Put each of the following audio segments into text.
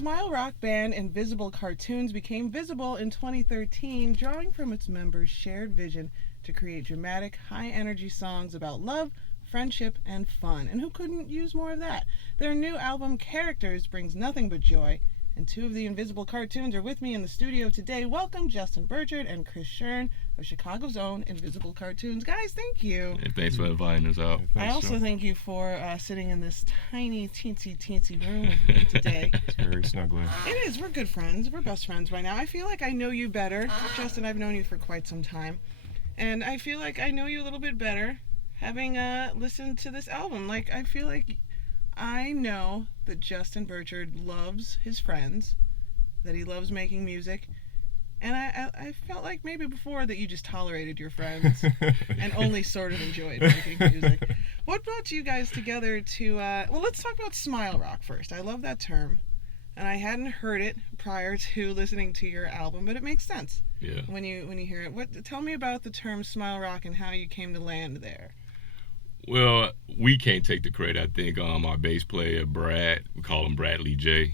smile rock band Invisible Cartoons became visible in 2013, drawing from its members' shared vision to create dramatic, high-energy songs about love, friendship, and fun. And who couldn't use more of that? Their new album, Characters, brings nothing but joy, and two of the Invisible Cartoons are with me in the studio today. Welcome, Justin Birchard and Chris Shern of Chicago's own Invisible Cartoons. Guys, thank you. Hey, thanks for inviting us out. I also thank you for sitting in this tiny, teensy room with me today. It's very snuggly. It is. We're good friends. We're best friends right now. I feel like I know you better. Justin, I've known you for quite some time. And I feel like I know you a little bit better having listened to this album. Like, I feel like I know that Justin Birchard loves his friends, that he loves making music, and I felt like maybe before that you just tolerated your friends and only sort of enjoyed making music. What brought you guys together to, well, let's talk about smile rock first. I love that term, and I hadn't heard it prior to listening to your album, but it makes sense. Yeah. When you hear it. Tell me about the term smile rock and how you came to land there. Well, we can't take the credit. I think our bass player, Brad, we call him Bradley J.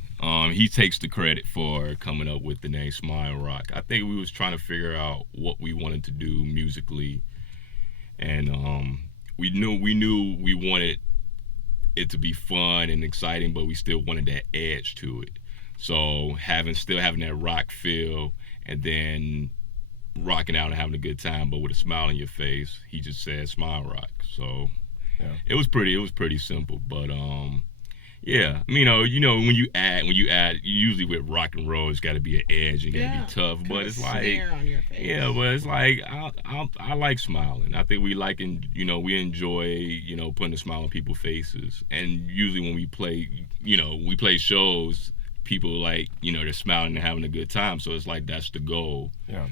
He takes the credit for coming up with the name Smile Rock. I think we was trying to figure out what we wanted to do musically, and we knew we wanted it to be fun and exciting, but we still wanted that edge to it. So still having that rock feel, and then rocking out and having a good time, but with a smile on your face. He just said Smile Rock. So yeah. It was pretty simple, but yeah. I mean, you know when you add usually with rock and roll, it's got to be an edge and got to be tough, but it's like on your face. Yeah, but it's like I like smiling. I think we we enjoy putting a smile on people's faces, and usually when we play shows, people like they're smiling and having a good time, so it's like that's the goal. Yeah.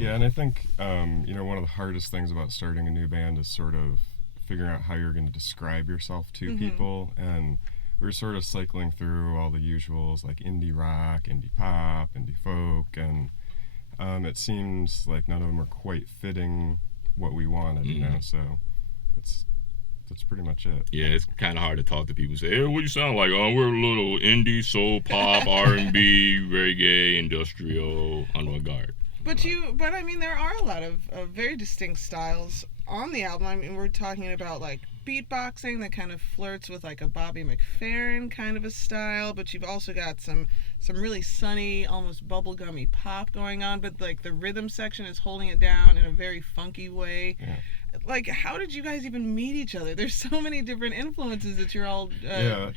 Yeah, and I think one of the hardest things about starting a new band is sort of figuring out how you're going to describe yourself to people, and we're sort of cycling through all the usuals like indie rock, indie pop, indie folk, and it seems like none of them are quite fitting what we wanted, so that's pretty much it. Yeah, it's kind of hard to talk to people and say, hey, what do you sound like? Oh, we're a little indie, soul, pop, R&B, reggae, industrial, avant-garde. But I mean, there are a lot of very distinct styles on the album. I mean, we're talking about like beatboxing that kind of flirts with like a Bobby McFerrin kind of a style, but you've also got some really sunny, almost bubblegummy pop going on, but like the rhythm section is holding it down in a very funky way. Yeah. Like, how did you guys even meet each other? There's so many different influences that you're all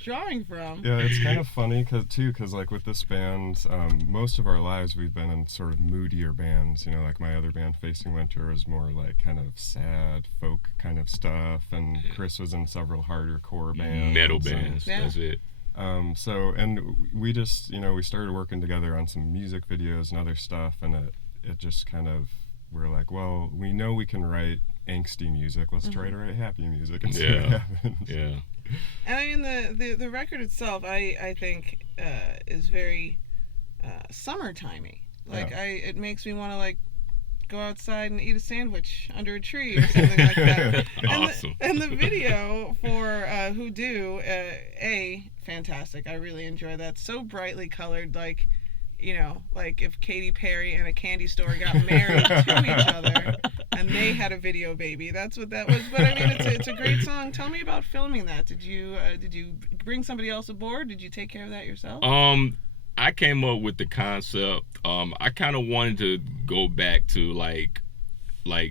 drawing from. Yeah, it's kind of funny because like with this band, most of our lives we've been in sort of moodier bands. Like my other band, Facing Winter, was more like kind of sad folk kind of stuff, and Chris was in several harder core bands. Metal bands, that's it. And we just, we started working together on some music videos and other stuff, and it just kind of, we're like, well, we know we can write angsty music. Let's try to write happy music and see what happens. Yeah. And I mean, the record itself, I think, is very summertimey. Like, it makes me want to like go outside and eat a sandwich under a tree or something like that. Awesome. And the video for Who Do, fantastic. I really enjoy that. So brightly colored, like if Katy Perry and a candy store got married to each other and they had a video baby. That's what that was. But I mean, it's a great song. Tell me about filming that. Did you bring somebody else aboard? Did you take care of that yourself? I came up with the concept. I kind of wanted to go back to like the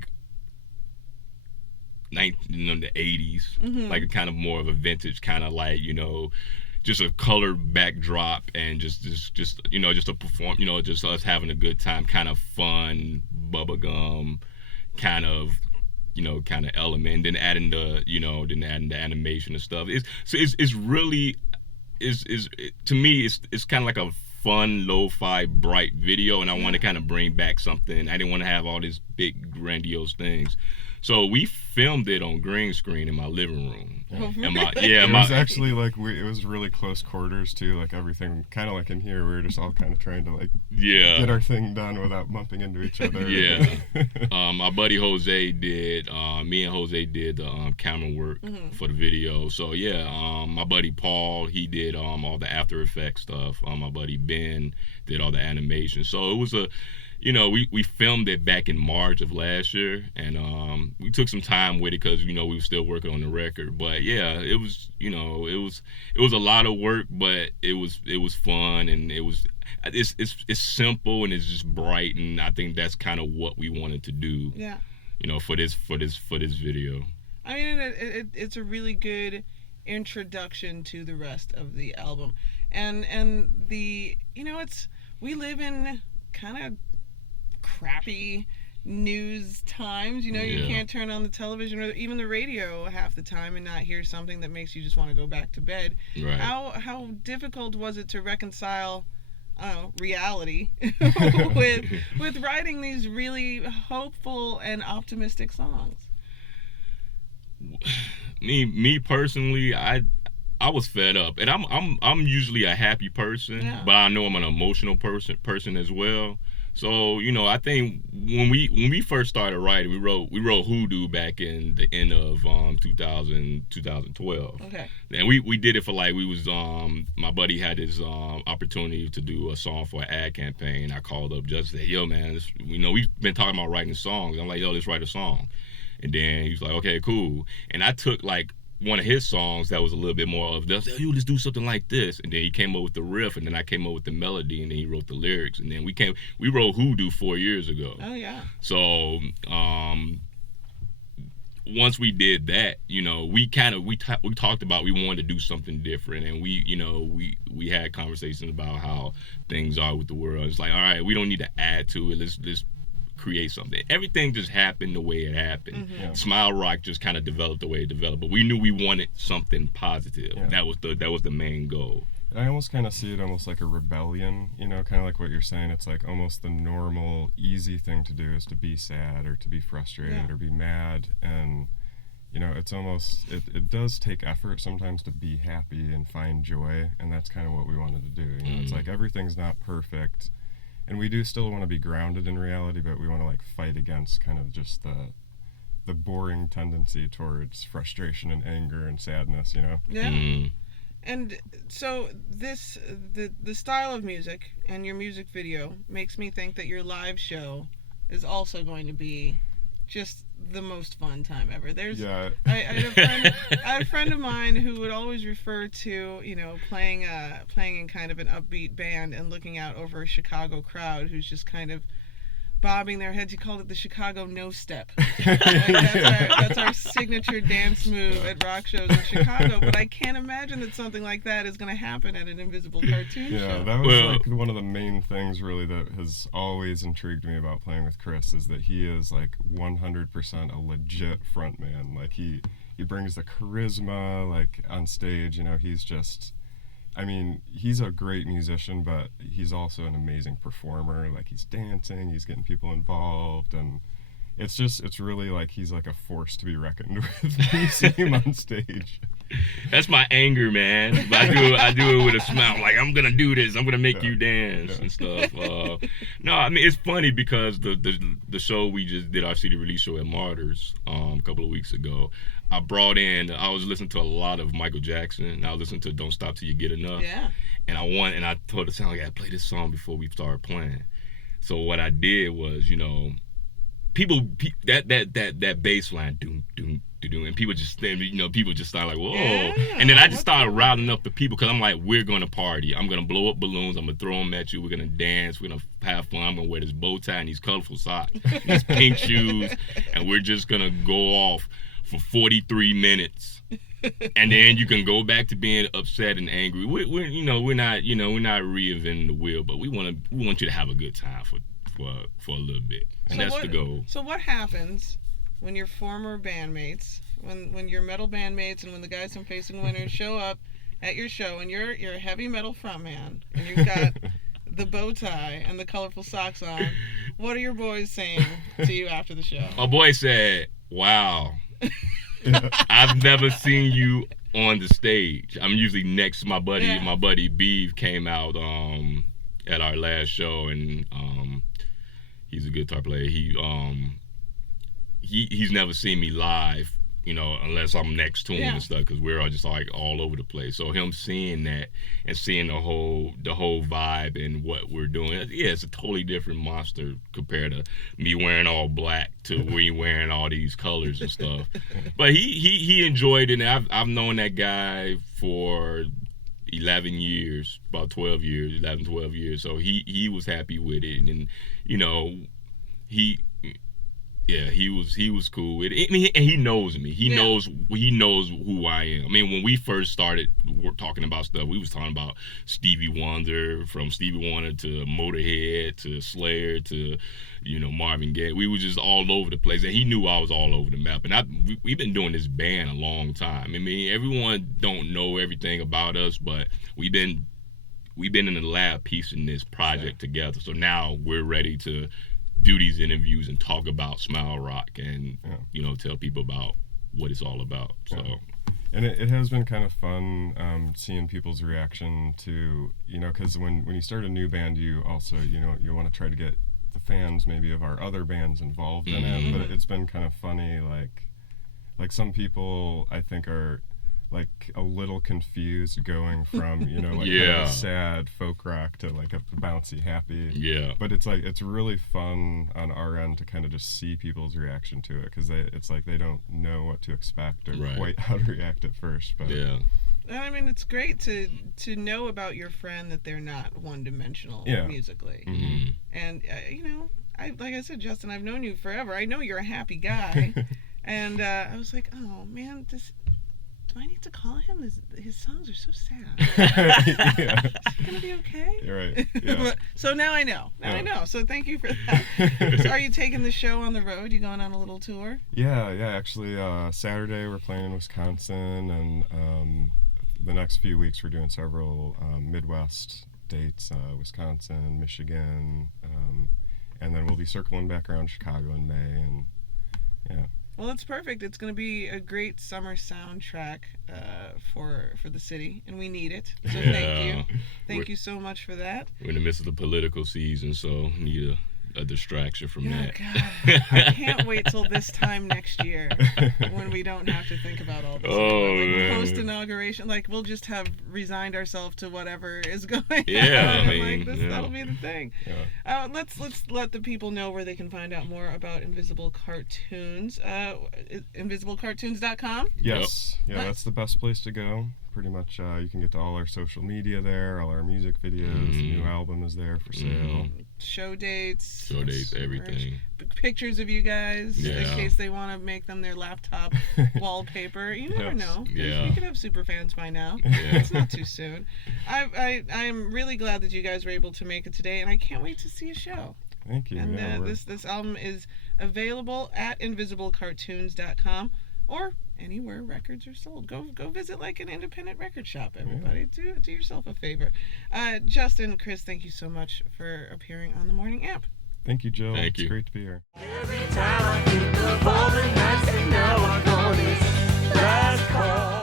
80s, like a kind of more of a vintage kind of like just a colored backdrop and just a perform, just us having a good time, kind of fun, bubblegum kind of element, and then adding the animation and stuff. It's really to me it's kind of like a fun, lo-fi, bright video, and I want to kind of bring back something. I didn't want to have all these big grandiose things. So we filmed it on green screen in my living room. Oh, And It was actually like it was really close quarters too. Like everything, kind of like in here, we were just all kind of trying to like get our thing done without bumping into each other. Yeah. My buddy Jose did. Me and Jose did the camera work for the video. So yeah, my buddy Paul, he did all the After Effects stuff. My buddy Ben did all the animation. So it was we filmed it back in March of last year, and we took some time with it because we were still working on the record. But yeah, it was it was a lot of work, but it was fun, and it's simple and it's just bright, and I think that's kind of what we wanted to do. Yeah. For this video. I mean, it's a really good introduction to the rest of the album, and the we live in kind of crappy news times. You can't turn on the television or even the radio half the time and not hear something that makes you just want to go back to bed. Right. How difficult was it to reconcile reality with writing these really hopeful and optimistic songs? Me personally, I was fed up, and I'm usually a happy person, but I know I'm an emotional person as well. So I think when we first started writing, we wrote Hoodoo back in the end of 2012. Okay. And we did it for we was my buddy had his opportunity to do a song for an ad campaign. I called up just said, yo man, we've been talking about writing songs. I'm like, yo, let's write a song. And then he was like, okay, cool. And I took one of his songs that was a little bit more of this, yo, let's do something like this. And then he came up with the riff, and then I came up with the melody, and then he wrote the lyrics. And then we wrote Hoodoo 4 years ago. Oh yeah. So once we did that, we talked about we wanted to do something different, and we had conversations about how things are with the world. It's like, all right, we don't need to add to it. Let's create something. Everything just happened the way it happened. Yeah. Smile Rock just kind of developed the way it developed, but we knew we wanted something positive. Yeah. That was the main goal. I almost kind of see it almost like a rebellion, kind of like what you're saying. It's like almost the normal, easy thing to do is to be sad or to be frustrated or be mad, and it's almost it does take effort sometimes to be happy and find joy, and that's kind of what we wanted to do. It's like everything's not perfect. And we do still want to be grounded in reality, but we want to fight against kind of just the boring tendency towards frustration and anger and sadness, Yeah. And so the style of music and your music video makes me think that your live show is also going to be just the most fun time ever. I had a friend of mine who would always refer to playing in kind of an upbeat band and looking out over a Chicago crowd who's just kind of bobbing their heads. He called it the Chicago no step. That's our signature dance move at rock shows in Chicago. But I can't imagine that something like that is going to happen at an Invisible cartoon show. Yeah, that was one of the main things really that has always intrigued me about playing with Chris, is that he is 100% a legit frontman. He brings the charisma on stage. He's just, he's a great musician, but he's also an amazing performer. He's dancing, he's getting people involved, and it's really he's a force to be reckoned with when you see him on stage. That's my anger, man. But I do it with a smile. I'm gonna do this. I'm gonna make you dance and stuff. No, it's funny because the show we just did, our CD release show at Martyrs a couple of weeks ago, I was listening to a lot of Michael Jackson, and I was listening to Don't Stop Till You Get Enough. Yeah. And I told the sound guy, play this song before we started playing. So what I did was, that bass line, doom, doom, doom, and people just started whoa. Yeah, and then I just started routing up the people, because I'm like, we're going to party. I'm going to blow up balloons. I'm going to throw them at you. We're going to dance. We're going to have fun. I'm going to wear this bow tie and these colorful socks, and these pink shoes, and we're just going to go off for 43 minutes. And then you can go back to being upset and angry. We're not reinventing the wheel, but we want you to have a good time for a little bit, and that's the goal. So what happens when your former bandmates, when your metal bandmates, and when the guys from Facing Winter show up at your show, and you're a heavy metal frontman, and you've got the bow tie and the colorful socks on, what are your boys saying to you after the show? My boy said, "Wow, I've never seen you on the stage." I'm usually next to my buddy. Yeah. My buddy Beeve came out at our last show, and he's a guitar player. He's never seen me live, unless I'm next to him and stuff, because we're all just like all over the place. So him seeing that and seeing the whole vibe and what we're doing, it's a totally different monster compared to me wearing all black to we wearing all these colors and stuff. But he enjoyed it, and I've known that guy for 11 years, about 12 years, 11, 12 years. So he was happy with it, and he was cool with it. I mean, and he knows me. He knows who I am. I mean, when we first started talking about stuff, we was talking about Stevie Wonder, from Stevie Wonder to Motorhead to Slayer to Marvin Gaye. We were just all over the place, and he knew I was all over the map. And we've been doing this band a long time. I mean, everyone don't know everything about us, but we've been in the lab piecing this project together. So now we're ready to do these interviews and talk about Smile Rock and tell people about what it's all about. So and it has been kind of fun seeing people's reaction to because when you start a new band, you also you want to try to get the fans maybe of our other bands involved in it. But it's been kind of funny, like some people I think are like a little confused going from kind of a sad folk rock to like a bouncy happy. But it's really fun on our end to kind of just see people's reaction to it, because it's like they don't know what to expect or quite how to react at first. But and I mean, it's great to know about your friend that they're not one-dimensional musically. And like I said, Justin, I've known you forever. I know you're a happy guy. And I was like, oh man, do I need to call him? His songs are so sad. Is he gonna be okay? You're right. Yeah. So now I know. I know. So thank you for that. So are you taking the show on the road? You going on a little tour? Yeah. Actually, Saturday we're playing in Wisconsin, and the next few weeks we're doing several Midwest dates, Wisconsin, Michigan, and then we'll be circling back around Chicago in May, and Well, that's perfect. It's going to be a great summer soundtrack for the city, and we need it. So thank you. Thank you so much for that. We're in the midst of the political season, so need a distraction from that. God. I can't wait till this time next year when we don't have to think about all this. Post-inauguration, we'll just have resigned ourselves to whatever is going on. That'll be the thing. Let's let the people know where they can find out more about Invisible Cartoons. InvisibleCartoons.com? Yes. Yeah, that's the best place to go. Pretty much you can get to all our social media there, all our music videos. The new album is there for sale. Show dates, everything. Pictures of you guys in case they want to make them their laptop wallpaper. You never know. You could have super fans by now. It's not too soon. I'm really glad that you guys were able to make it today, and I can't wait to see a show. Thank you. And this album is available at InvisibleCartoons.com or anywhere records are sold. Go visit an independent record shop, everybody. Do yourself a favor. Justin, Chris, thank you so much for appearing on the Morning Amp. Thank you, Jill. Thank you. It's great to be here. Every time I think of all the nights and now I'm gone, it's last call.